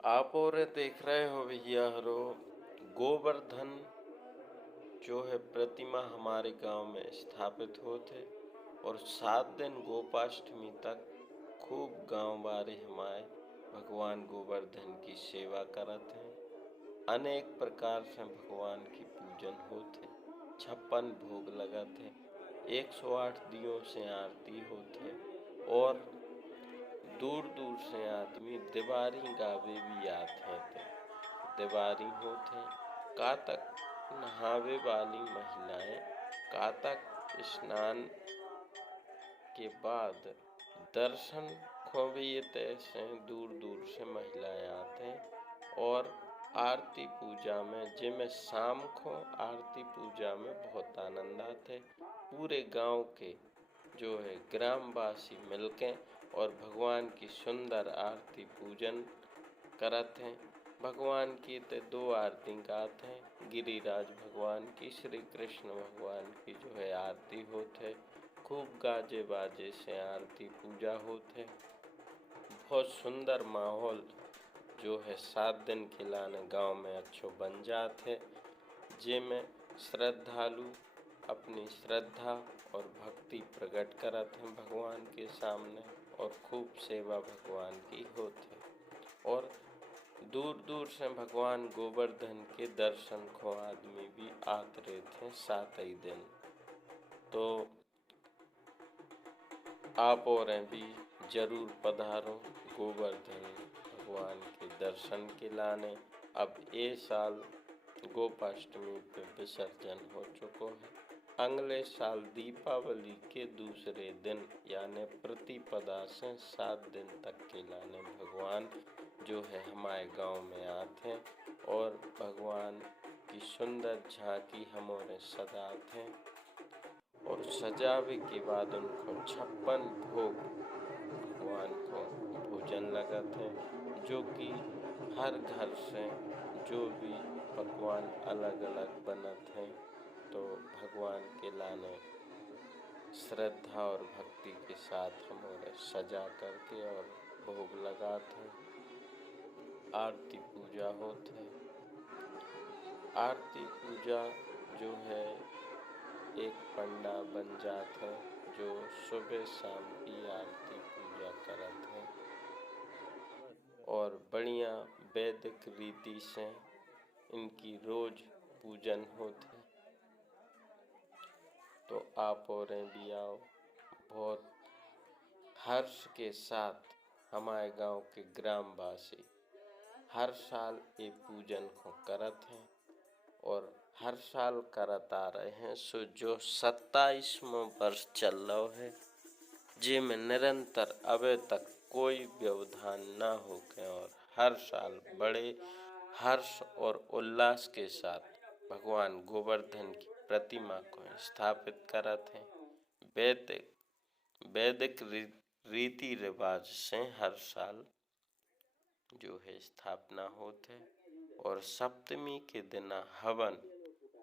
आप और देख रहे हो भैया हरो गोवर्धन जो है प्रतिमा हमारे गांव में स्थापित होते और 7 दिन गोपाष्टमी तक खूब गांव वाले हमारे भगवान गोवर्धन की सेवा करत हैं। अनेक प्रकार से भगवान की पूजन होते, 56 भोग लगत है, 108 दियों से आरती होते और दूर दूर से आदमी दिवारी गावे भी आते थे। दिवारी होते कातक नहावे वाली महिलाएं कातक स्नान के बाद दर्शन खोवियते से दूर दूर से महिलाएं आते हैं और आरती पूजा में जिनमें शाम को आरती पूजा में बहुत आनंद आते। पूरे गांव के जो है ग्रामवासी मिलके और भगवान की सुंदर आरती पूजन करत हैं। भगवान की ते 2 आरती गाते हैं, गिरिराज भगवान की, श्री कृष्ण भगवान की जो है आरती होते, खूब गाजे बाजे से आरती पूजा होते। बहुत सुंदर माहौल जो है 7 दिन खिलाने गांव में अच्छो बन जाते, जिनमें श्रद्धालु अपनी श्रद्धा और भक्ति प्रकट करत हैं भगवान के सामने और खूब सेवा भगवान की होते और दूर दूर से भगवान गोवर्धन के दर्शन को आदमी भी आते रहते हैं 7 ही दिन। तो आप और भी जरूर पधारो गोवर्धन भगवान के दर्शन के लाने। अब ये साल गोपाष्टमी पे विसर्जन हो चुको है, अगले साल दीपावली के दूसरे दिन यानी प्रतिपदा से 7 दिन तक के लाने भगवान जो है हमारे गांव में आते हैं और भगवान की सुंदर झांकी हमारे सजाते हैं और सजावे के बाद उनको 56 भोग भगवान को भोजन लगाते हैं, जो कि हर घर से जो भी पकवान अलग अलग बनत हैं तो भगवान के लाने श्रद्धा और भक्ति के साथ हमारे सजा करके और भोग लगाते हैं। आरती पूजा होते, आरती पूजा जो है एक पंडा बन जाते हैं जो सुबह शाम की आरती पूजा करत हैं और बढ़िया वैदिक रीति से इनकी रोज पूजन होते। तो आप और भी आओ, बहुत हर्ष के साथ हमारे गांव के ग्रामवासी हर साल ये पूजन को करत हैं और हर साल करत आ रहे हैं। सो जो 27वां वर्ष चल रहा है, जिसमें निरंतर अभी तक कोई व्यवधान न हो के और हर साल बड़े हर्ष और उल्लास के साथ भगवान गोवर्धन की प्रतिमा को स्थापित करत हैं। वैदिक रीति रिवाज से हर साल जो है स्थापना होते और सप्तमी के दिन हवन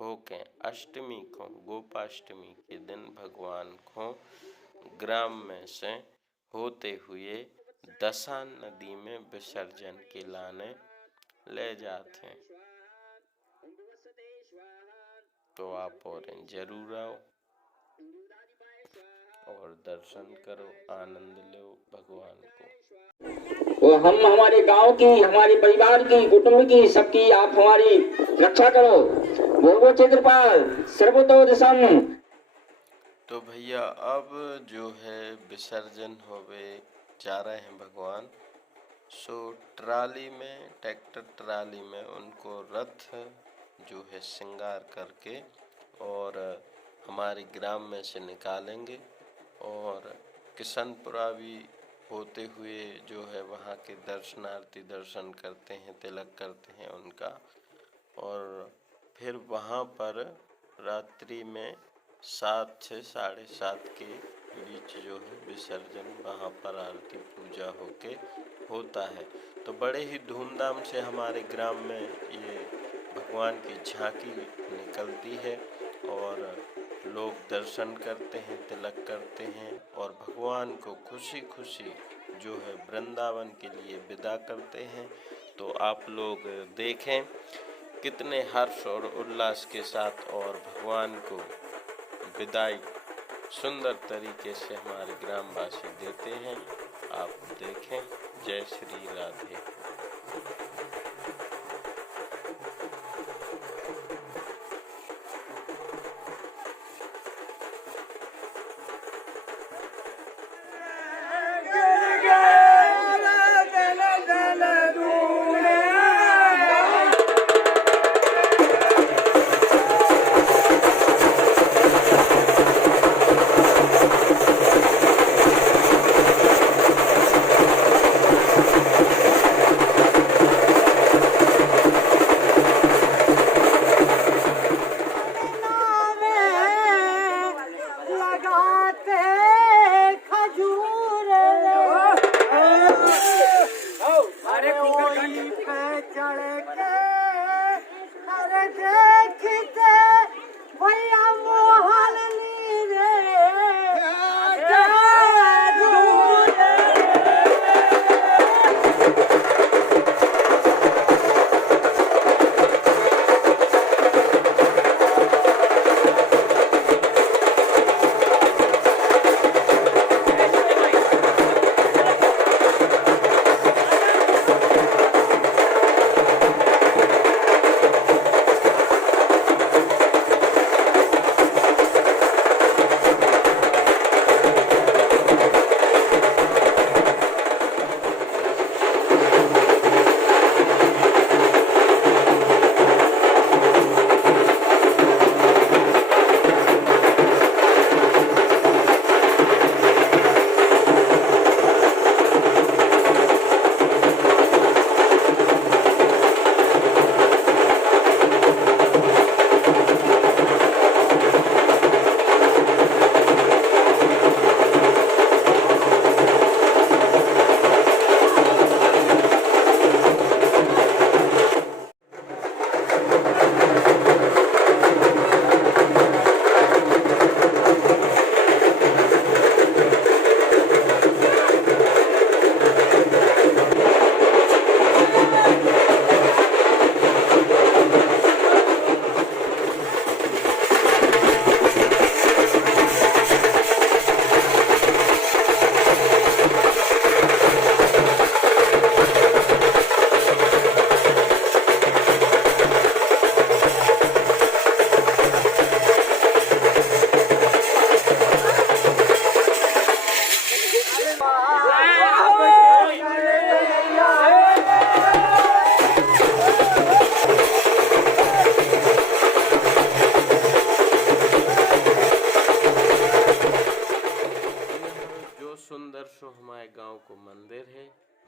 होके अष्टमी को गोपाष्टमी के दिन भगवान को ग्राम में से होते हुए दशा नदी में विसर्जन के लाने ले जाते हैं। तो आप और जरूर आओ और दर्शन करो, आनंद लो भगवान को। वो हम हमारे गांव की, हमारे परिवार की, कुटुंब की, सबकी आप हमारी रक्षा करो। भोगो क्षेत्रपाल सर्वतो दिशम। तो भैया अब जो है विसर्जन होवे जा रहे हैं भगवान। सो ट्राली में, ट्रैक्टर ट्राली में उनको रथ जो है श्रृंगार करके और हमारे ग्राम में से निकालेंगे और किशनपुरा भी होते हुए जो है वहाँ के दर्शनार्थी दर्शन करते हैं, तिलक करते हैं उनका और फिर वहाँ पर रात्रि में 7 से 7:30 के बीच जो है विसर्जन वहाँ पर आरती पूजा होके होता है। तो बड़े ही धूमधाम से हमारे ग्राम में ये भगवान की झांकी निकलती है और लोग दर्शन करते हैं, तिलक करते हैं और भगवान को खुशी खुशी जो है वृंदावन के लिए विदा करते हैं। तो आप लोग देखें कितने हर्ष और उल्लास के साथ और भगवान को विदाई सुंदर तरीके से हमारे ग्रामवासी देते हैं। आप देखें। जय श्री राधे।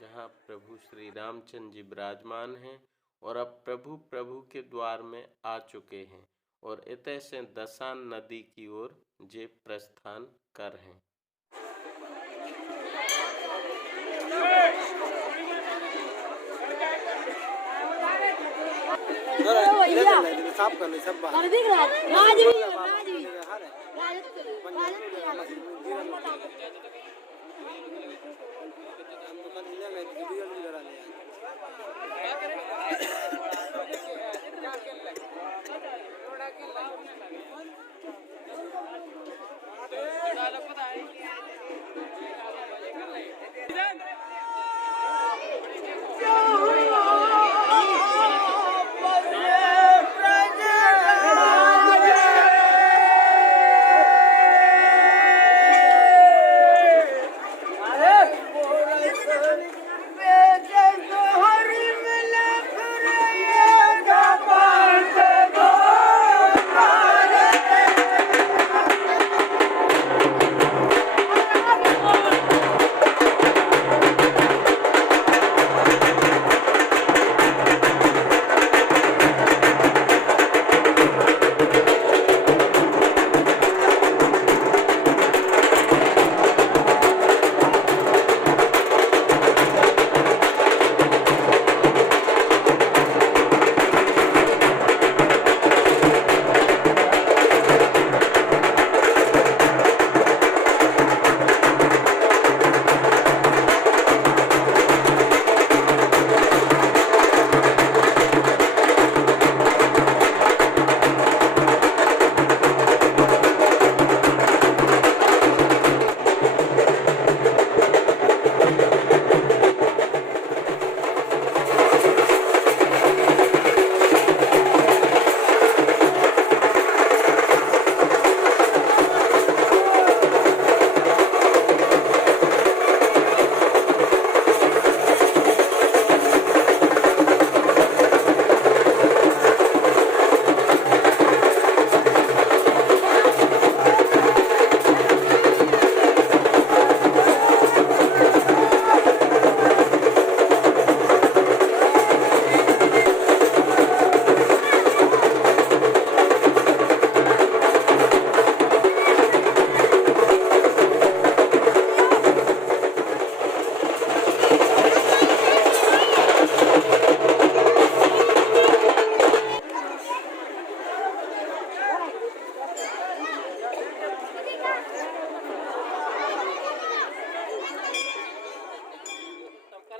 जहाँ प्रभु श्री रामचंद्र जी विराजमान हैं और अब प्रभु के द्वार में आ चुके हैं और इतने से दसान नदी की ओर जे प्रस्थान कर हैं। साफ कर ले सब बाहर दिख रहा है राजवी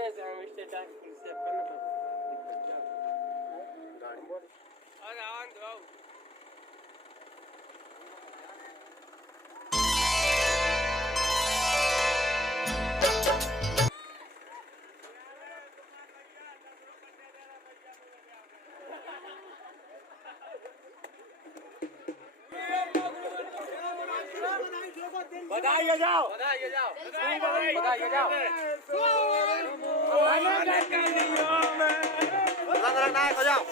रहे थे हम स्टेट पुलिस से करना था अरे आन दो बधाई जाओ बधाई जाओ बधाई जाओ नायक हो जाओ